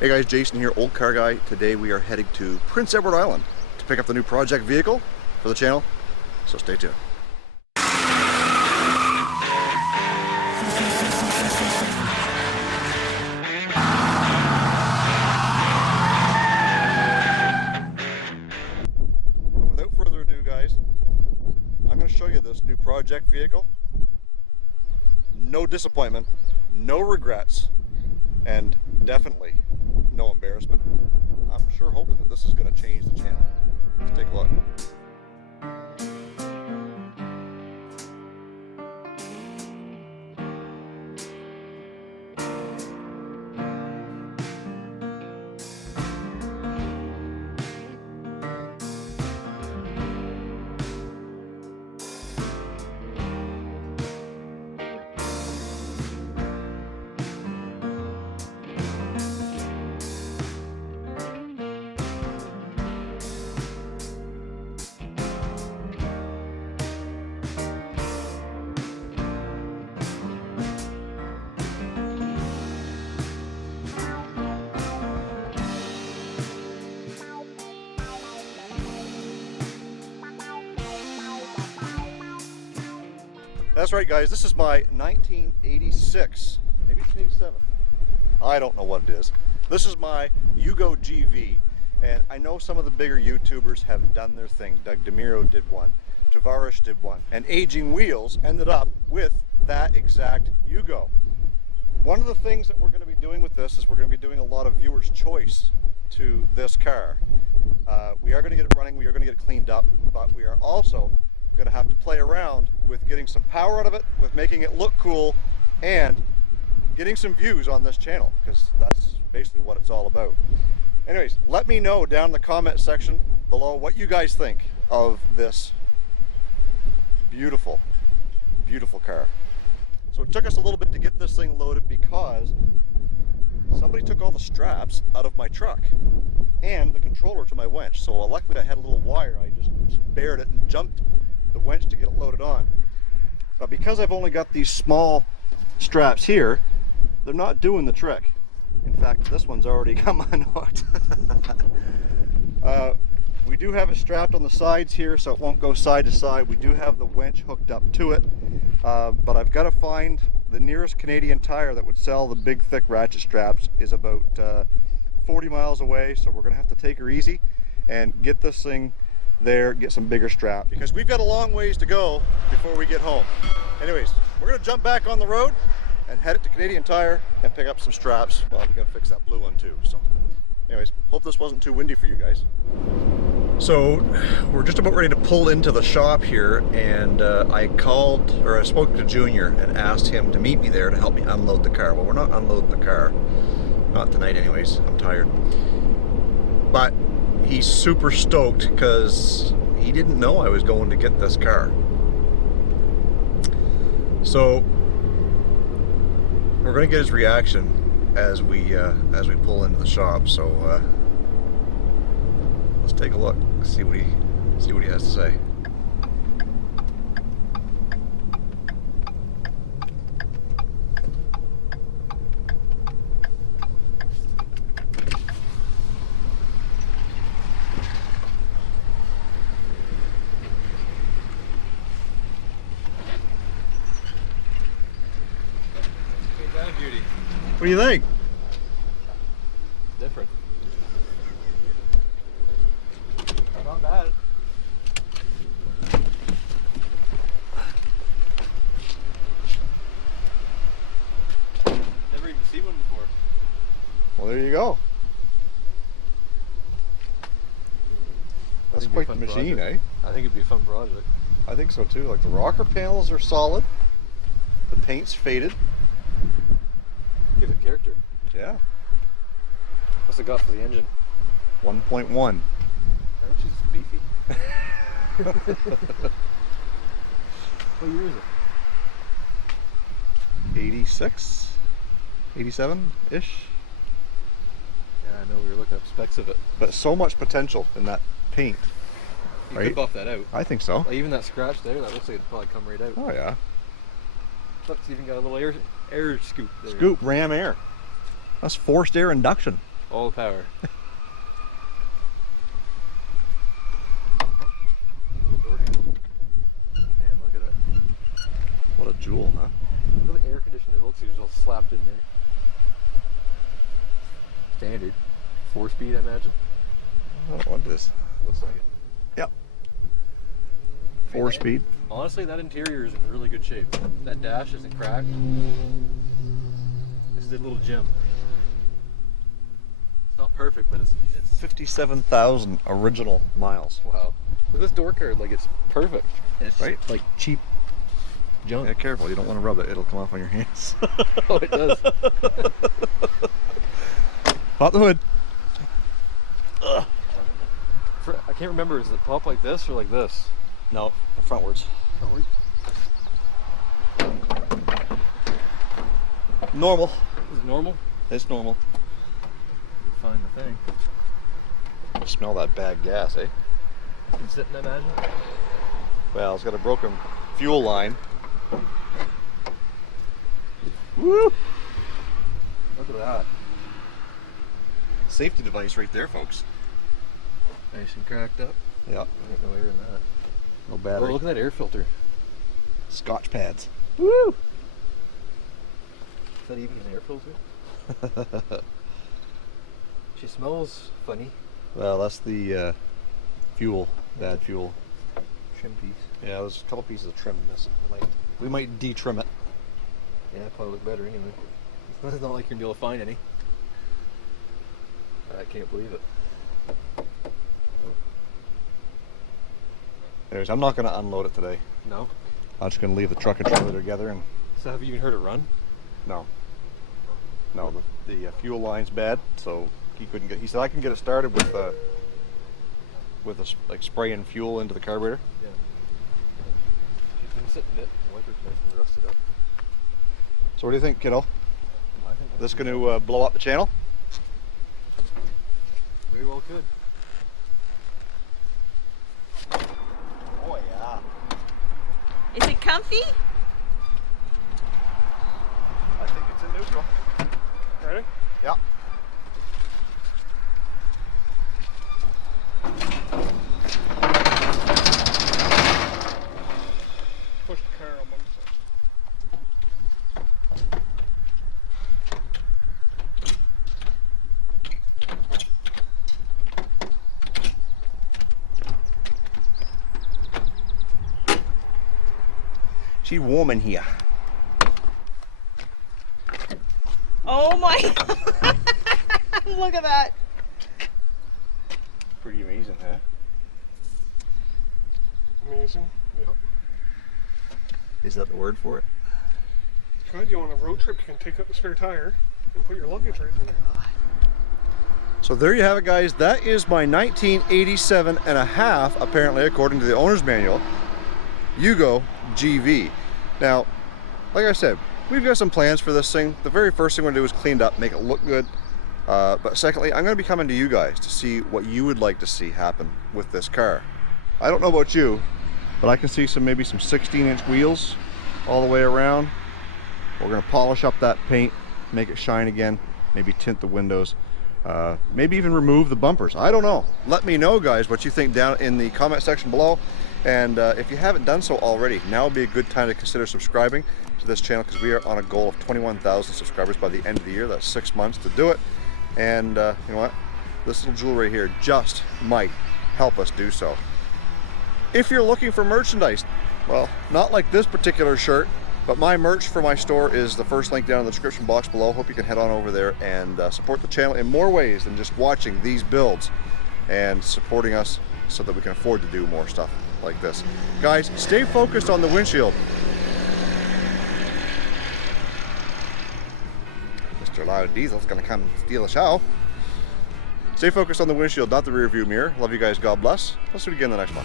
Hey guys, Jason here, Olde Carr Guy. Today we are heading to Prince Edward Island to pick up the new project vehicle for the channel, so stay tuned. Without further ado guys, I'm going to show you this new project vehicle. No disappointment, no regrets, and definitely no embarrassment. I'm sure hoping that this is going to change the channel. Let's take a look. That's right guys, this is my 1986, maybe it's 87, I don't know what it is. This is my Yugo GV, and I know some of the bigger YouTubers have done their thing. Doug DeMuro did one, Tavares did one, and Aging Wheels ended up with that exact Yugo. One of the things that we're going to be doing with this is we're going to be doing a lot of viewers' choice to this car. We are going to get it running, we are going to get it cleaned up, but we are also going to have to play around with getting some power out of it, with making it look cool, and getting some views on this channel, because that's basically what it's all about. Anyways, let me know down in the comment section below what you guys think of this beautiful, beautiful car. So it took us a little bit to get this thing loaded because somebody took all the straps out of my truck and the controller to my winch. So luckily I had a little wire, I just spared it and jumped the winch to get it loaded on. But because I've only got these small straps here, they're not doing the trick. In fact, this one's already come unhooked. We do have it strapped on the sides here so it won't go side to side. We do have the winch hooked up to it, but I've got to find the nearest Canadian Tire that would sell the big thick ratchet straps is about 40 miles away, so we're gonna have to take her easy and get this thing there, get some bigger strap, because we've got a long ways to go before we get home. Anyways, we're gonna jump back on the road and head it to Canadian Tire and pick up some straps. Well, we gotta fix that blue one too. So anyways, hope this wasn't too windy for you guys. So we're just about ready to pull into the shop here, and I spoke to Junior and asked him to meet me there to help me unload the car. Well, we're not unloading the car, not tonight anyways, I'm tired. But he's super stoked because he didn't know I was going to get this car. So we're going to get his reaction as we pull into the shop. So let's take a look, see what he has to say. What do you think? Different. Not bad. Never even seen one before. Well, there you go. That's quite the machine, project. eh? I think it'd be a fun project. I think so too. Like the rocker panels are solid. The paint's faded. Give it character. Yeah. What's it got for the engine? 1.1. She's beefy. What year is it? 86? 87-ish? Yeah, I know, we were looking up specs of it. But so much potential in that paint. You right? could buff that out. I think so. Like even that scratch there, that looks like it'd probably come right out. Oh yeah. Look, it's even got a little air scoop there. Scoop, ram air. That's forced air induction. All the power. Man, look at that. What a jewel, huh? Look at the air conditioner. It looks like it's all slapped in there. Standard. 4-speed, I imagine. I don't know what it is. Looks like it. Yep. 4-speed. Honestly, that interior is in really good shape. That dash isn't cracked. This is a little gem. It's not perfect, but it's 57,000 original miles. wow. Look at this door card, like it's perfect. And it's Right? like cheap junk. Yeah, careful. You don't want to rub it. It'll come off on your hands. Oh, it does. Pop the hood. I can't remember. Is it pop like this or like this? No, frontwards. Frontward? Normal. Is it normal? It's normal. Find the thing. Smell that bad gas, eh? Been sitting, I imagine. Well, it's got a broken fuel line. Woo! Look at that. Safety device right there, folks. Nice and cracked up. Yeah. Ain't no air in that. No Oh, battery. look at that air filter. Scotch pads. Woo! Is that even an air filter? She smells funny. Well, that's the fuel. Bad fuel. Trim piece. Yeah, there's a couple pieces of trim missing. We might de-trim it. Yeah, it'd probably look better anyway. It's not like you're gonna be able to find any. I can't believe it. Anyways, I'm not going to unload it today. No? I'm just going to leave the truck and trailer together and... So have you even heard it run? No. No, the fuel line's bad, so he couldn't get... He said I can get it started with like spraying fuel into the carburetor. Yeah. She's been sitting a bit. The wiper's nice and rusted up. So what do you think, kiddo? I think This going to blow up the channel? very well could. Oh yeah. Is it comfy? I think it's in neutral. Ready? Yeah. Push the car on one side. She's warm in here. Oh my God. Look at that. Pretty amazing, huh? Amazing. Yep. Is that the word for it? Good. You on a road trip, you can take out the spare tire and put your luggage right in there. So there you have it, guys. That is my 1987 and a half, apparently, according to the owner's manual, Yugo GV. Now, like I said, we've got some plans for this thing. The very first thing we're going to do is clean it up, make it look good. But secondly, I'm going to be coming to you guys to see what you would like to see happen with this car. I don't know about you, but I can see maybe some 16-inch wheels all the way around. We're going to polish up that paint, make it shine again, maybe tint the windows, maybe even remove the bumpers. I don't know. Let me know, guys, what you think down in the comment section below. And if you haven't done so already, now would be a good time to consider subscribing to this channel, because we are on a goal of 21,000 subscribers by the end of the year. That's 6 months to do it. And you know what? This little jewel right here just might help us do so. If you're looking for merchandise, well, not like this particular shirt, but my merch for my store is the first link down in the description box below. Hope you can head on over there and support the channel in more ways than just watching these builds and supporting us so that we can afford to do more stuff like this. Guys, stay focused on the windshield. Mr. Loud Diesel's gonna come steal a show. Stay focused on the windshield, not the rear view mirror. Love you guys. God bless. Let's do it again the next one.